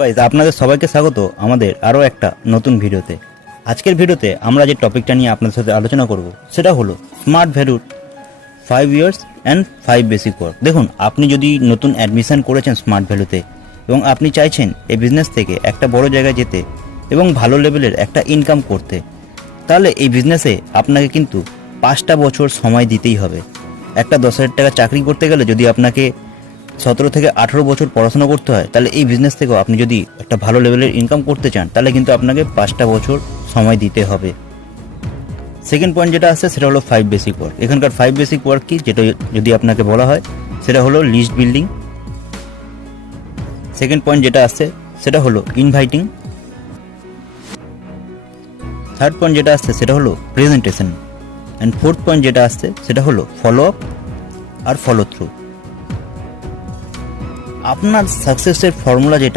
Guys, আপনাদের সবাইকে স্বাগত আমাদের আরও একটা নতুন ভিডিওতে। আজকের ভিডিওতে আমরা যে টপিকটা নিয়ে আপনাদের সাথে আলোচনা করব সেটা হলো স্মার্ট ভ্যালুর 5 ইয়ার্স অ্যান্ড 5 বেসিক ওয়ার্ক। দেখুন, আপনি যদি নতুন অ্যাডমিশন করেছেন স্মার্ট ভ্যালুতে এবং আপনি চাইছেন এই বিজনেস থেকে একটা বড় জায়গায় যেতে এবং ভালো লেভেলের একটা ইনকাম করতে, তাহলে এই বিজনেসে আপনাকে কিন্তু 5টা বছর সময় দিতেই হবে। একটা 10,000 টাকা চাকরি করতে গেলে যদি আপনাকে 17 থেকে 18 বছর পড়াশোনা করতে হয়, তাহলে এই বিজনেস থেকেও আপনি যদি একটা ভালো লেভেলের ইনকাম করতে চান তাহলে কিন্তু আপনাকে 5টা বছর সময় দিতে হবে। সেকেন্ড পয়েন্ট যেটা আসছে সেটা হলো 5 বেসিক ওয়ার্ক। এখানকার 5 বেসিক ওয়ার্ক কি, যেটা যদি আপনাকে বলা হয় সেটা হলো লিস্ট বিল্ডিং। সেকেন্ড পয়েন্ট যেটা আসছে সেটা হলো ইনভাইটিং। থার্ড পয়েন্ট যেটা আসছে সেটা হলো প্রেজেন্টেশন। অ্যান্ড ফোর্থ পয়েন্ট যেটা আসছে সেটা হলো ফলো আপ আর ফলো থ্রু। আপনার সাকসেসের ফর্মুলা যেটা